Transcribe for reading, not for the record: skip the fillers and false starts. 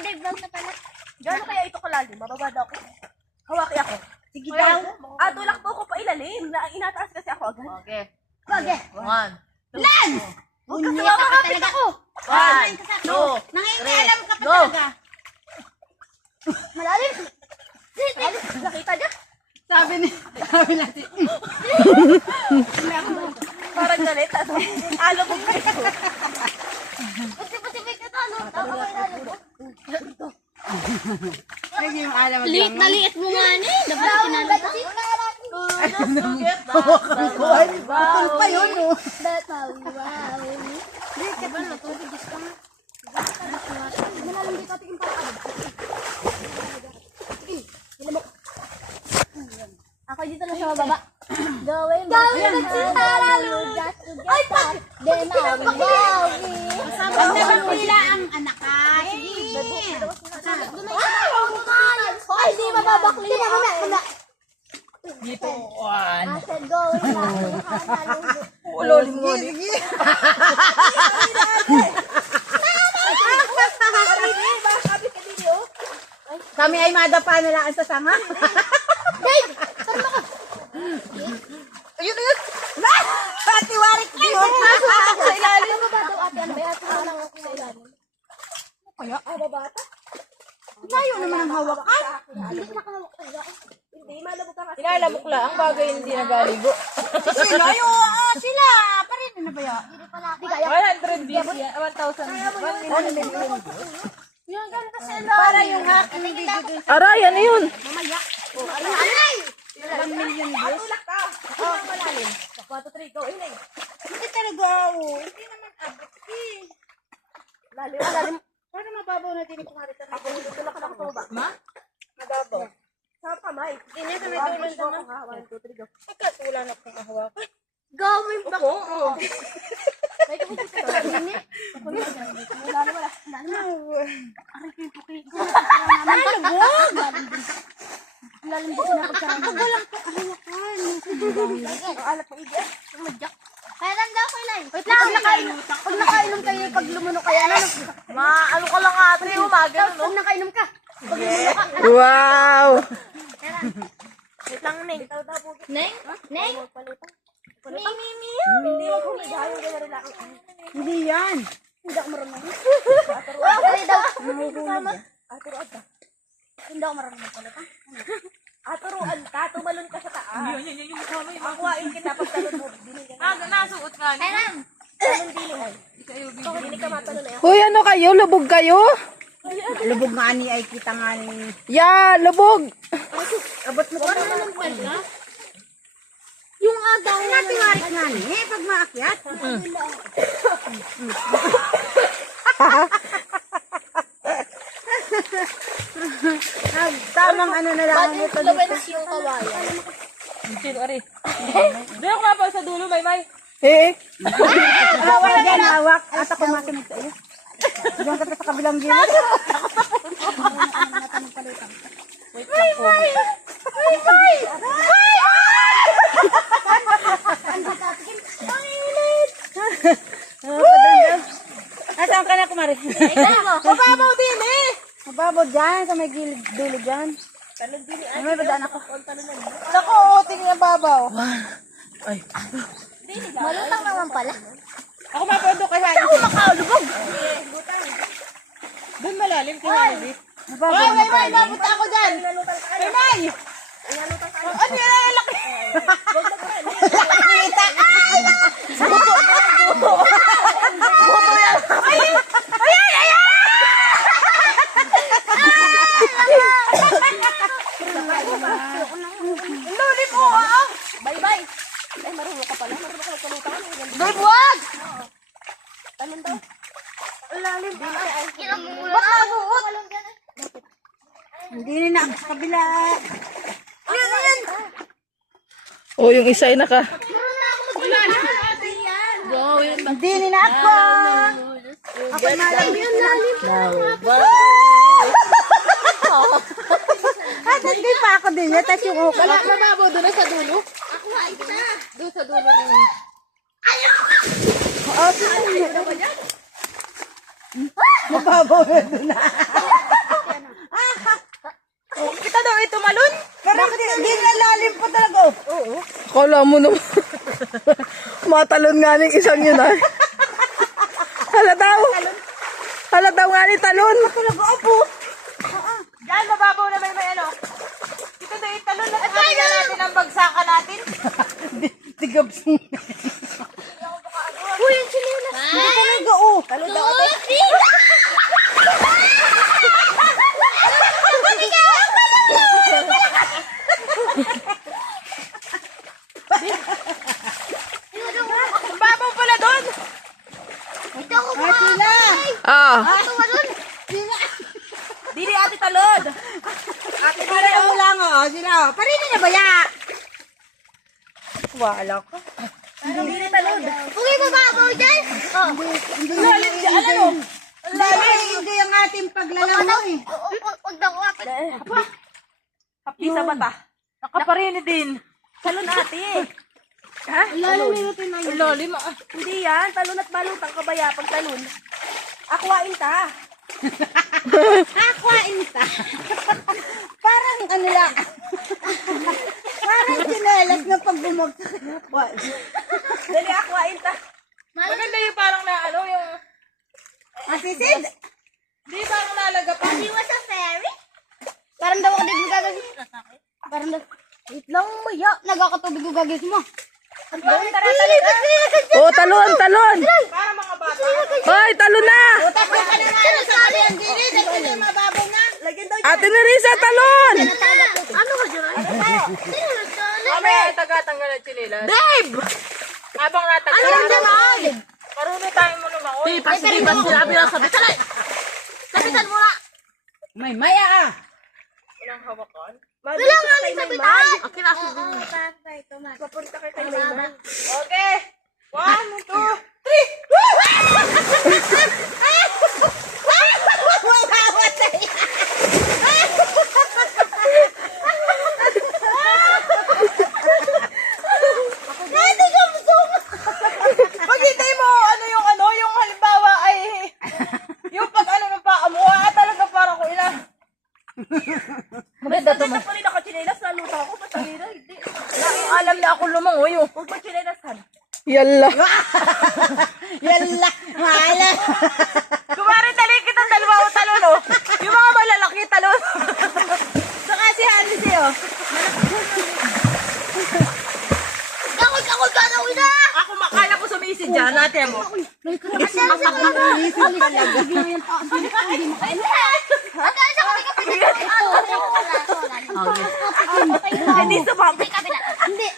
Nag-vlog na pala. Gano'n kaya ito kalalim? Mababad ako. Hawaki ako. Sige daw. Tulak po ako pa ilalim. Inataas kasi ako agad. Okay. Wage. 1, 2, Lan! Unya ka talaga ako. 1, 2, Nangingialam ka pa go. talaga. Malalim. Nakita niya? Sabi natin. Parang galit. Alo mo kayo. Puti-puti ka to, no? Ako may lalabot. Naging alam mo Liit na liit mo nga ni. Dapat kinalata. Putol pa yun, no? Wow. Liit ka ba? Natubig gusto nga. Malalim dito ating impakabot. Ako dito na sa mababa. Gawin mo lugas. Ay, pag! Then I'll wow. Pag nabakila ang anak ka. Sige. Ay, di mababakli. dito, 1. I said going lang. Ulolim mo. Sige. Kami ay madapa na lang sa sanga. Ayun, ayun. Patiwarik na yun. Sa ilalim. Baba daw ate, ano ba yan? Tingnan lang ako sa ilalim. Kaya, Babata? layo naman ang hawak. Ay, Hindi nakahawak sa ilalim. Hindi, malabog ka kasi. Inalamok lang, ang bagay hindi nagaligo. layo. Sila. Parin na ba yan? Hindi pala. Hindi kaya. 100 views yan, 1,000. 1 million. Yung ganda sa Para yung aking video dun sa Aray, ano yun? 1 million views. Tulak ka. Oh, malalim. 1, 2, 3, go. Inay. Hindi talaga, oh. Hindi naman abot eh. Lalim, lalim. Para mababaw na din kung harita na. Ako, tulak ka lang ito ba? Ma? Mababaw. Sa kamay. Hindi sa may tulong Go, naman. 1, 2, 3, go. Pagkatula na kung ahawak. gawin pa. Oo. May kapit sa ini. Lalim din na pagkaraan. Walang kahawakan. Ang alat mo, Iggy. Sumadyak. Kaya lang daw ko ilay. Wait lang. Pag nakainom kayo, pag lumuno kayo, ano? Ano ka lang ate, umaga no? Pag nakainom ka. Pag lumuno ka. Wow! Wait lang, Neng. Neng? Neng? Hindi mo kung igayo ka na rin lang. Hindi yan. Hindi ako marunong. Okay daw. Aturuan ka. Hindi ako marunong magpalit. Aturuan ka. Tumalon ka sa taas. Akuhain kita pag talon mo. Dili ka. Nasuot nga. Kaya lang. Talon dili ay. Dili ka matalon na yan. Hoy, ano kayo? Lubog kayo? Lubog nga ni ay kita nga ni. Lubog! Abot mo ko. Yung agaw. Patiwarik nga ni. Pag maakyat. Tamang ano na lang. Ba't influence yung kawayan? Sino, Ari? Hindi ako mapa sa dulo, May. Hawak yan, hawak. At ako makinig sa iyo. Diyan ka pa sa kabilang gilid. Nasaan ka na, kumari? Mababaw din eh. Mababaw dyan, sa may gilid dulo dyan. Talon dili ay. Ano ba dyan ako? Talon na yun. Naku, tingin ang babaw. Malutang naman pala. Ako mapado kay Hani. Ako makalubog. Doon malalim, tingnan mo. Mababaw na tayo. Nabot ako dyan. Pinay! Ano yan ang laki? Kita! Luli po ah! Bye-bye. Ay, marunong ka pala. Marunong ka magpalutangan. Babe, wag! Talon daw. Lalim. Ba't nabuot? Hindi na sa kabila. Ayan, ayan. Oh, yung isa ay naka. Hindi na ako. Ako malam yun, lalim. Nagay pa ako din yan. Tapos yung ukol. Mababaw doon na sa dulo. Ako nga, isa. Doon sa dulo. mababaw na doon na. Kita daw ito malun. Pero hindi na lalim pa talaga. Oo. Kala mo naman. Matalon nga ng isang yun ay. Halataw nga ni talon. Talaga, apo. Diyan, mababaw na may ano. Kita daw italon na natin ang bagsakan natin. Tigabs. Uy, yung chililas. Talaga, oh. Talon daw ate. Ang babaw pala doon. Ito ako ba? Sila. Ah. Ito ba dun? Dili ate talod. Ate Para dili mo lang, oh. Sila, oh. Parini na ba ya? wala ka. Dili talod. Uy, mababaw dyan. Oh. Lalim siya, ano? Lalim, hindi ang ating paglalangoy. Huwag daw ako. Happy sa bata. Nakaparini din. Talon ate. Ha? Lalim ah. Hindi yan. Talon at balot ang kabaya pag talon. Aquain ta. Aquain ta. Parang ano lang. Parang sinelas na pag bumagsak. Dali aquain ta. Maganda yung parang na ano yung... Masisid. Di parang nalaga pa. He was a fairy? Parang daw ako din gagawin. Parang daw. Wait lang, maya. Nagkakatubig ko gagawin mo. Talon tara talon. Oh, talon. Para mga bata. Hoy, talon na. Tapos ka na nga sa sabi ang dili. Dahil na mababaw na. Lagyan daw Ate Nerissa, talon. Ano ka dyan? Mamaya taga-tanggal ang chinilas. Babe. Habang natanggal. Ano ka dyan? Marunong tayo mo lumangoy. Pas sinabi lang sabi. Talay. Sabitan mo na. May maya ah. Walang hawakan. Wala nga ni sabitan. Akin na. Papunta kay kay Mayman. Okay. 1, 2, 3. Maghintay mo, yung halimbawa ay, yung pag ano ng paa mo, talaga parang ko ilan. Basta na pa rin ako chinelas, naluto ako, matalina, hindi. Alam na ako lumangoy, huwag mo chinelasan. Yalla. Yalla. Mahala. Kumari tali kitang dalawa o talon, oh. Yung mga malalaki talon. Saka si Hansi, oh. Ako gagawin na. Ako makala ko sumisid dyan, natin mo. Hindi sumama. Hindi.